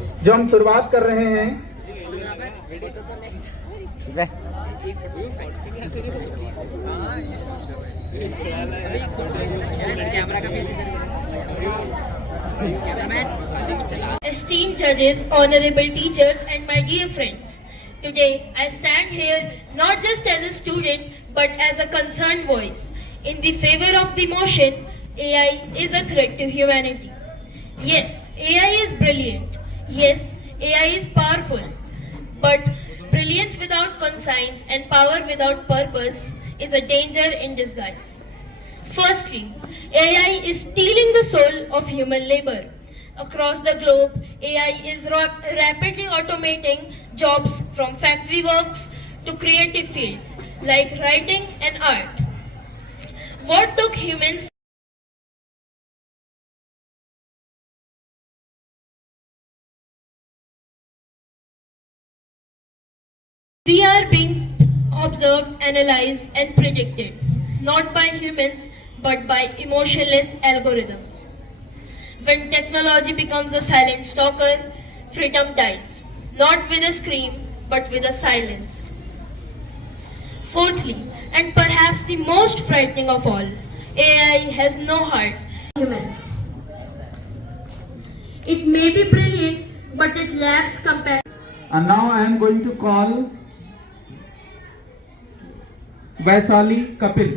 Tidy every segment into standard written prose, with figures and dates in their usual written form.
जो हम शुरुआत कर रहे हैं। Esteemed judges, honorable teachers, and my dear friends, today I stand here not just as a student but as a concerned voice in the favor of the motion AI is a threat to humanity. Yes, AI is brilliant. Yes, AI is powerful. But brilliance without conscience and power without purpose is a danger in disguise. Firstly, AI is stealing the soul of human labor. Across the globe, AI is rapidly automating jobs from factory works to creative fields like writing and art. What took humans We are being observed, analyzed, and predicted, not by humans but by emotionless algorithms. When technology becomes a silent stalker, freedom dies, not with a scream but with a silence. Fourthly, and perhaps the most frightening of all, AI has no heart. Humans. It may be brilliant, but it lacks compassion. And now I am going to call Vaishali Kapil.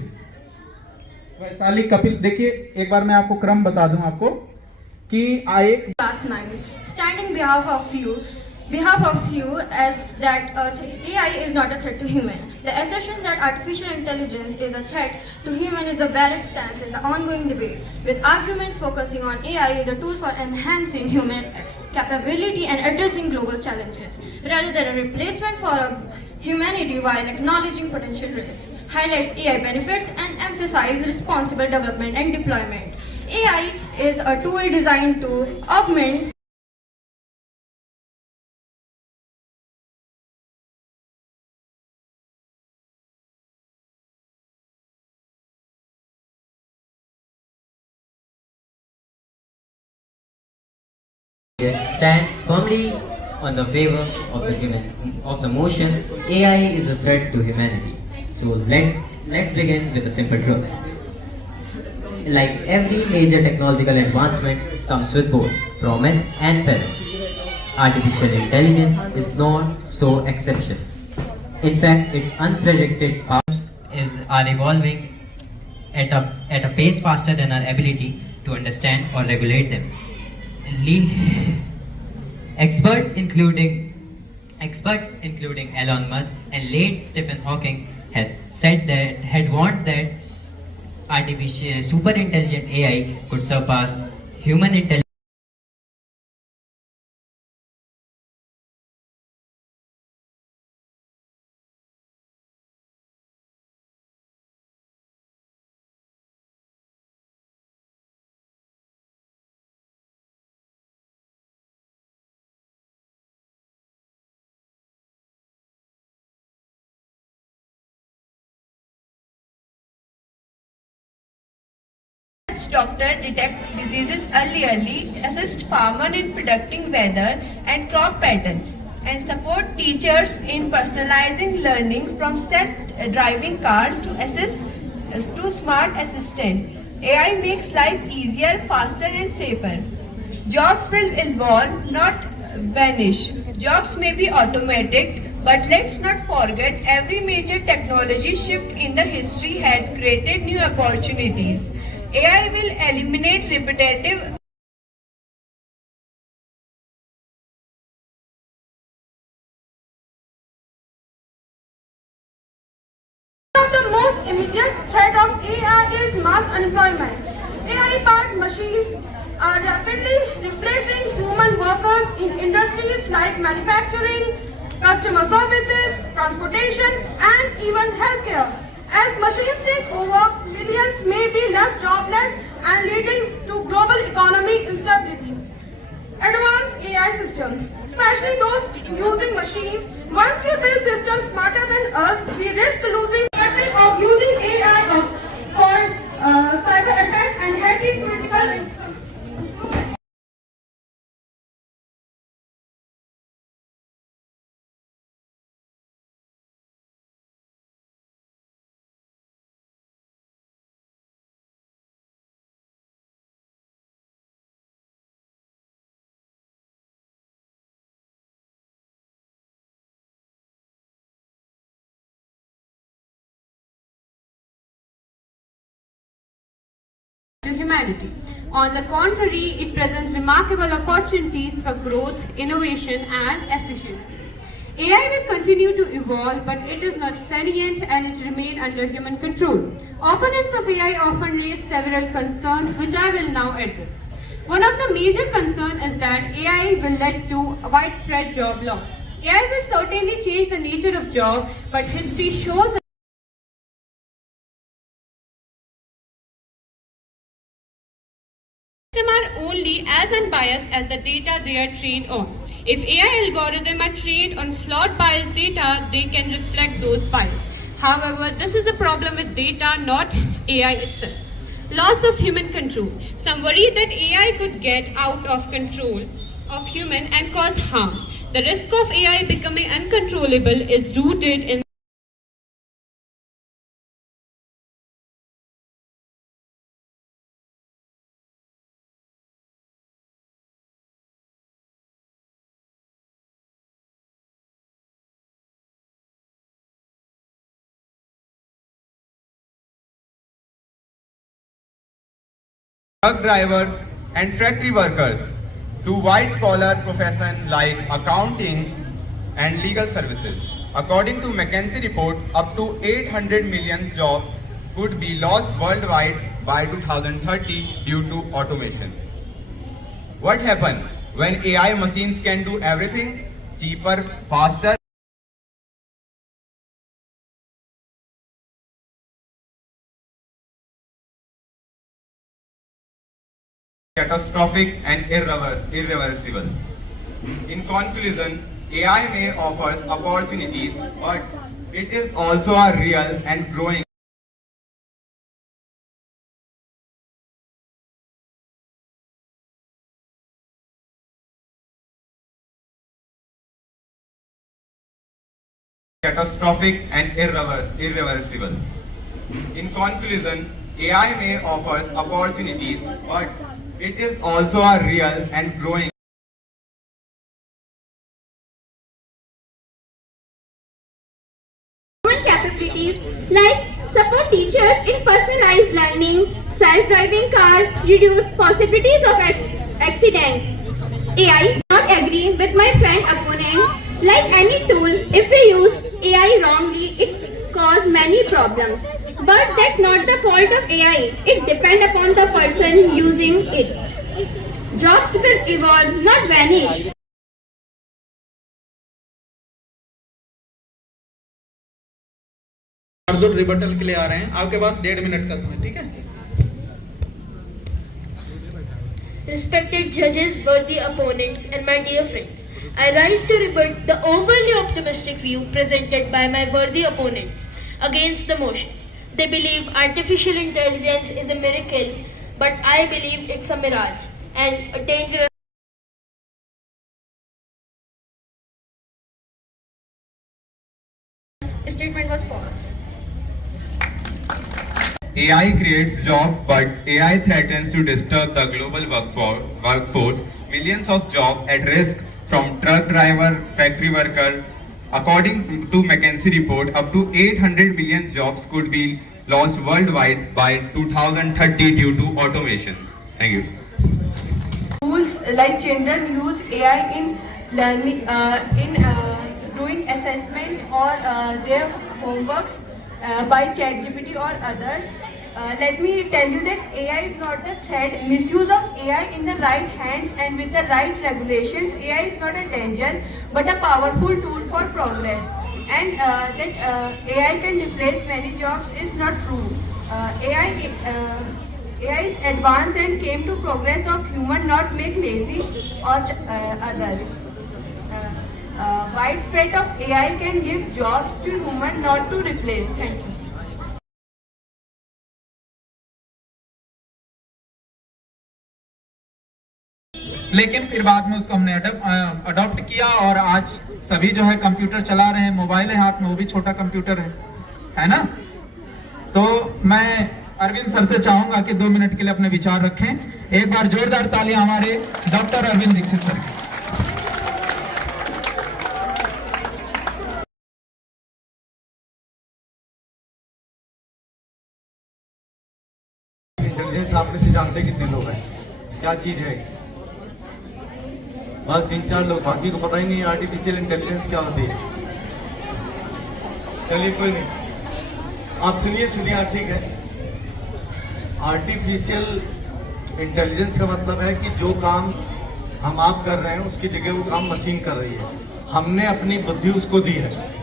Vaishali Kapil, देखिए एक बार मैं आपको क्रम बता दूं आपको कि एक Last night, standing behalf of you as that AI is not a threat to human. The assertion that artificial intelligence is a threat to human is a valid stance in the ongoing debate, with arguments focusing on AI as a tool for enhancing human capability and addressing global challenges, rather than a replacement for humanity while acknowledging potential risks. Highlights AI benefits and emphasize responsible development and deployment. AI is a tool designed to augment stand firmly on the favor of the motion. AI is a threat to humanity. So let's begin with a simple truth. Like every major technological advancement comes with both promise and peril. Artificial intelligence is not so exception. In fact, its unpredicted powers are evolving at a pace faster than our ability to understand or regulate them. Experts including Elon Musk and late Stephen Hawking had warned that artificial super intelligent AI could surpass human intelligence. Doctor detect diseases early, assist farmer in predicting weather and crop patterns, and support teachers in personalizing learning from self-driving cars to smart assistant. AI makes life easier, faster and safer. Jobs will evolve, not vanish. Jobs may be automatic, but let's not forget every major technology shift in the history had created new opportunities. AI will eliminate repetitive One of the most immediate threat of AI is mass unemployment. AI-powered machines are rapidly replacing human workers in industries like manufacturing, customer services, transportation, and even healthcare. As machines take over, millions may be left jobless and leading to global economic instability. Advanced AI systems, especially those using machines, once we build systems smarter than us, we risk losing of using AI for cyber attacks and hacking critical to humanity. On the contrary, it presents remarkable opportunities for growth, innovation, and efficiency. AI will continue to evolve, but it is not sentient and it remains under human control. Opponents of AI often raise several concerns, which I will now address. One of the major concerns is that AI will lead to widespread job loss. AI will certainly change the nature of job, but history shows that systems are only as unbiased as the data they are trained on. If AI algorithms are trained on flawed biased data, they can reflect those biases. However, this is a problem with data, not AI itself. Loss of human control. Some worry that AI could get out of control of human and cause harm. The risk of AI becoming uncontrollable is rooted in truck drivers and factory workers to white-collar professions like accounting and legal services. According to McKinsey report, up to 800 million jobs could be lost worldwide by 2030 due to automation. What happens when AI machines can do everything cheaper, faster? Catastrophic and irreversible. In conclusion, AI may offer opportunities, but it is also a real and growing catastrophic and irreversible. In conclusion, AI may offer opportunities, but it is also a real and growing human capabilities like support teachers in personalized learning, self-driving cars, reduce possibilities of accidents. AI does not agree with my friend opponent. Like any tool, if we use AI wrongly, it causes many problems. But that's not the fault of AI. It depends upon the person using it. Jobs will evolve, not vanish. Arjun rebuttal के लिए आ रहे हैं। आपके पास 1.5 minute का समय, ठीक है? Respected judges, worthy opponents, and my dear friends, I rise to rebut the overly optimistic view presented by my worthy opponents against the motion. They believe artificial intelligence is a miracle, but I believe it's a mirage and a dangerous. Statement was false. AI creates jobs, but AI threatens to disturb the global workforce. Millions of jobs at risk, from truck driver, factory worker. According to McKinsey report, up to 800 million jobs could be lost worldwide by 2030 due to automation. Thank you. Schools like children use AI in learning, doing assessment or their homeworks by ChatGPT or others. Let me tell you that AI is not a threat. Misuse of AI in the right hands and with the right regulations, AI is not a danger but a powerful tool for progress. And that AI can replace many jobs is not true. AI is advanced and came to progress of human, not make lazy or others. Widespread of AI can give jobs to human, not to replace. Thank you. लेकिन फिर बाद में उसको हमने adopt किया और आज सभी जो है कंप्यूटर चला रहे हैं, मोबाइल है हाथ में, वो भी छोटा कंप्यूटर है ना? तो मैं अरविंद सर से चाहूंगा कि 2 मिनट के लिए अपने विचार रखें। एक बार जोरदार तालियां हमारे doctor Arvind Dikshit sir. Intelligence आपने से जानते कितने लोग हैं, क्या चीज है? बस 3-4 लोग, बाकी को पता ही नहीं आर्टिफिशियल इंटेलिजेंस क्या होती है। चलिए कोई नहीं, आप सुनिए हाँ, ठीक है। आर्टिफिशियल इंटेलिजेंस का मतलब है कि जो काम हम आप कर रहे हैं उसकी जगह वो काम मशीन कर रही है, हमने अपनी बुद्धि उसको दी है।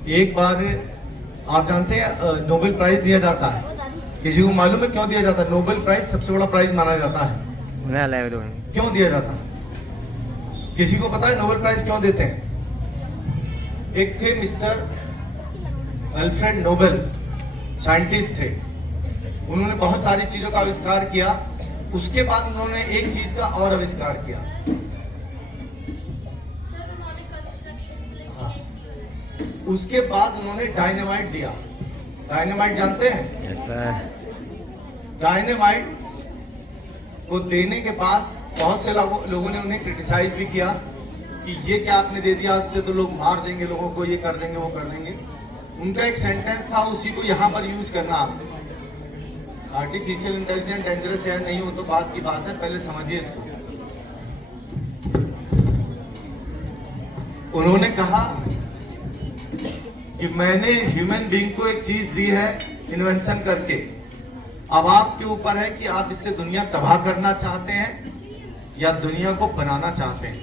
एक बार आप जानते हैं नोबेल प्राइज दिया जाता है, किसी को मालूम है क्यों दिया जाता है? नोबेल प्राइज सबसे बड़ा प्राइज माना जाता है। क्यों दिया जाता है? किसी को पता है नोबेल प्राइज क्यों देते हैं? एक थे मिस्टर अल्फ्रेड नोबेल, साइंटिस्ट थे। उन्होंने बहुत सारी चीजों का आविष्कार किया। उसके बाद उन्होंने एक चीज का और आविष्कार किया। उसके बाद उन्होंने डायनामाइट दिया। डायनामाइट जानते हैं? Yes sir. डायनामाइट को देने के बाद बहुत से लोगों ने उन्हें क्रिटिसाइज भी किया कि ये क्या आपने दे दिया, आज से तो लोग मार देंगे लोगों को, ये कर देंगे वो कर देंगे। उनका एक सेंटेंस था, उसी को यहाँ पर यूज करना। आप आर्टिफिशियल इंटेलिजेंस डेंजरस है नहीं, वो तो बात की बात है, पहले समझिए इसको। उन्होंने कहा कि मैंने ह्यूमन बीइंग को एक चीज दी है इन्वेंशन करके, अब आपके ऊपर है कि आप इससे दुनिया तबाह करना चाहते हैं या दुनिया को बनाना चाहते हैं।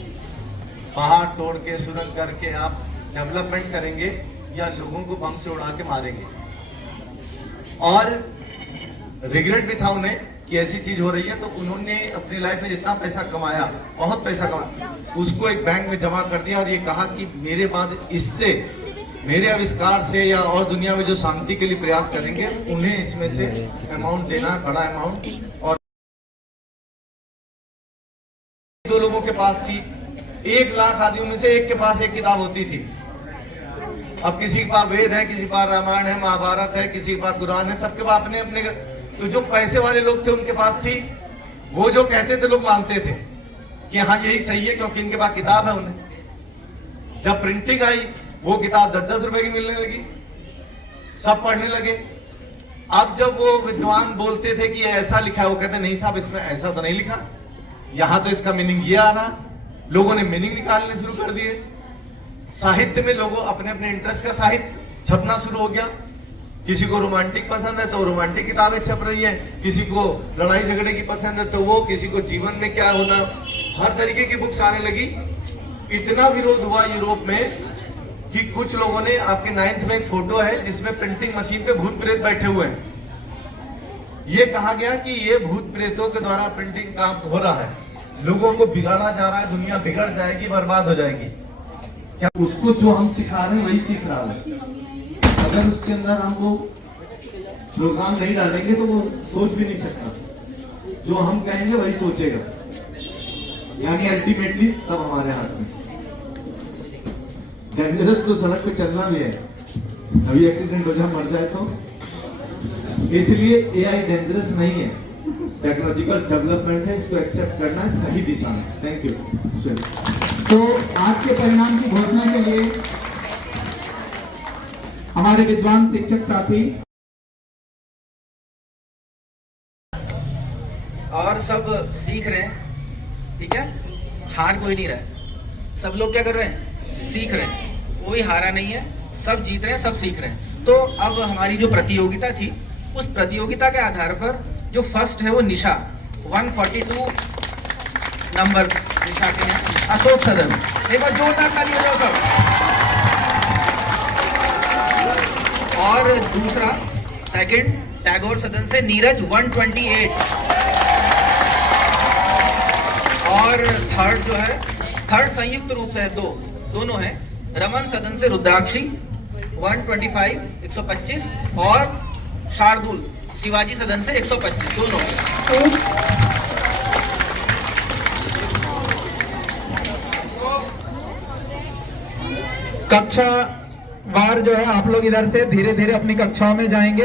पहाड़ तोड़ के सुरंग करके आप डेवलपमेंट करेंगे या लोगों को बम से उड़ा के मारेंगे। और रिग्रेट भी था उन्हें कि ऐसी चीज हो रही है, तो उन्होंने अपनी लाइफ में जितना पैसा कमाया, बहुत पैसा कमाया, उसको एक बैंक में जमा कर दिया और ये कहा कि मेरे बाद इससे, मेरे आविष्कार से या और दुनिया में जो शांति के लिए प्रयास करेंगे उन्हें इसमें से अमाउंट देना है, बड़ा अमाउंट। और 2 लोगों के पास थी, 1 लाख आदमियों में से एक के पास एक किताब होती थी। अब किसी के पास वेद है, किसी के पास रामायण है, महाभारत है, किसी के पास कुरान है, सबके पास अपने अपने। तो जो पैसे वाले लोग थे उनके पास थी, वो जो कहते थे लोग मानते थे कि हाँ यही सही है क्योंकि इनके पास किताब है। उन्हें जब प्रिंटिंग आई वो किताब 10-10 रुपए की मिलने लगी, सब पढ़ने लगे। अब जब वो विद्वान बोलते थे कि ऐसा लिखा है, वो कहते नहीं साहब इसमें ऐसा तो नहीं लिखा, यहां तो इसका मीनिंग ये आ रहा। लोगों ने मीनिंग निकालने शुरू कर दिए। साहित्य में लोगों अपने अपने इंटरेस्ट का साहित्य छपना शुरू हो गया। किसी को रोमांटिक पसंद है तो रोमांटिक किताबें छप रही है, किसी को लड़ाई झगड़े की पसंद है तो वो, किसी को जीवन में क्या होना, हर तरीके की बुक्स आने लगी। इतना विरोध हुआ यूरोप में कि कुछ लोगों ने, आपके 9th में एक फोटो है जिसमें प्रिंटिंग मशीन पे भूत प्रेत बैठे हुए हैं। ये कहा गया कि ये भूत प्रेतों के द्वारा प्रिंटिंग काम हो रहा है, लोगों को बिगाड़ा जा रहा है, दुनिया बिगड़ जाएगी, बर्बाद हो जाएगी। क्या उसको जो हम सिखा रहे हैं वही सीख रहा है। अगर उसके अंदर हम वो प्रोग्राम नहीं डालेंगे तो वो सोच भी नहीं सकता। जो हम कहेंगे वही सोचेगा, यानी अल्टीमेटली सब हमारे हाथ में। डेंजरस तो सड़क पे चलना भी है, अभी एक्सीडेंट हो जाए मर जाए तो, इसलिए एआई डेंजरस नहीं है, टेक्नोलॉजिकल डेवलपमेंट है, इसको एक्सेप्ट करना है सही दिशा में। Thank you. तो आज के परिणाम की घोषणा के लिए हमारे विद्वान शिक्षक साथी और सब सीख रहे हैं, ठीक है, हार कोई नहीं रहा है, सब लोग क्या कर रहे हैं, सीख रहे हैं, कोई हारा नहीं है, सब जीत रहे हैं, सब सीख रहे हैं। तो अब हमारी जो प्रतियोगिता थी, उस प्रतियोगिता के आधार पर जो फर्स्ट है वो निशा 142 नंबर निशा के हैं, अशोक सदन। एक बार जोरदार ताली हो जाओ सब। और दूसरा सेकंड टैगोर सदन से नीरज 128। और थर्ड जो है, थर्ड संयुक्त रूप से है, दोनों है, रमन सदन से रुद्राक्षी 125 125 और शार्दुल शिवाजी सदन से 125 दोनों। कक्षा वार जो है आप लोग इधर से धीरे धीरे अपनी कक्षाओं में जाएंगे।